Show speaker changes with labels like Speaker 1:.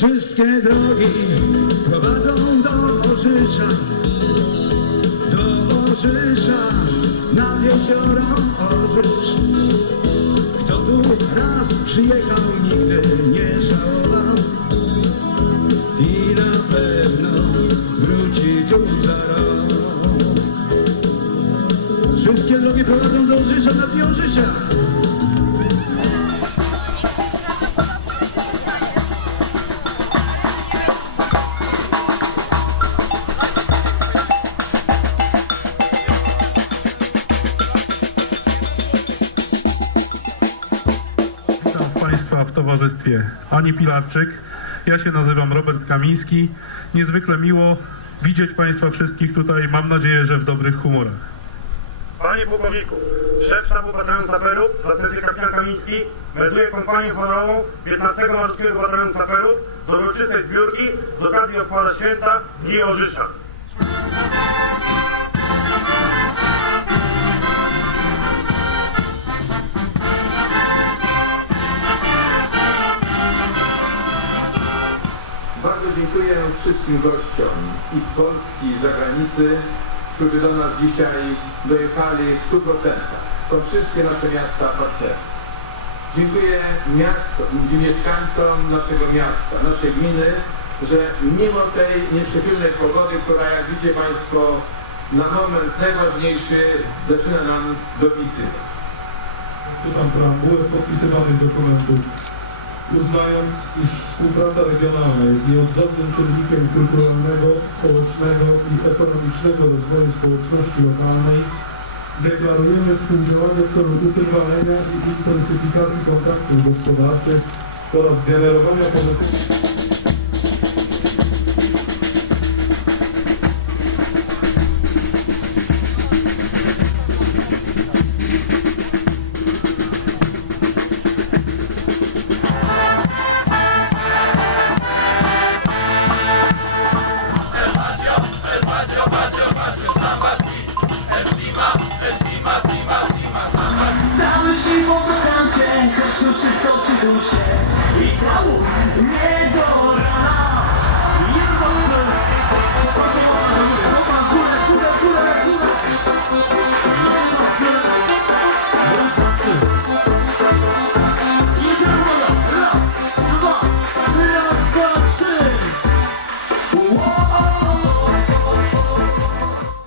Speaker 1: Wszystkie drogi prowadzą do Orzysza, do Orzysza, nad jezioro Orzysz. Kto tu raz przyjechał, nigdy nie żałował i na pewno wróci tu za rok. Wszystkie drogi prowadzą do Orzysza, nad Orzysza.
Speaker 2: Państwa w towarzystwie Ani Pilarczyk. Ja się nazywam Robert Kamiński. Niezwykle miło widzieć Państwa wszystkich tutaj. Mam nadzieję, że w dobrych humorach.
Speaker 3: Panie pułkowniku, szef sztabu batalionu saperów, zastępca kapitan Kamiński, melduje kompanię honorową 15 Marszałkowskiego Batalionu Saperów do uroczystej zbiórki z okazji obchodzenia święta Dni Orzysza.
Speaker 4: Dziękuję wszystkim gościom i z Polski, i z zagranicy, którzy do nas dzisiaj dojechali w 100%. Są wszystkie nasze miasta partnerskie. Dziękuję mieszkańcom naszego miasta, naszej gminy, że mimo tej nieprzychylnej pogody, która jak widzicie Państwo na moment najważniejszy zaczyna nam dopisywać.
Speaker 5: Czytam preambułę podpisywanych dokumentów. Uznając, iż współpraca regionalna jest nieodzownym czynnikiem kulturalnego, społecznego i ekonomicznego rozwoju społeczności lokalnej, deklarujemy współdziałanie w celu utrwalenia i intensyfikacji kontaktów gospodarczych oraz generowania pozytywnych
Speaker 6: 아 네.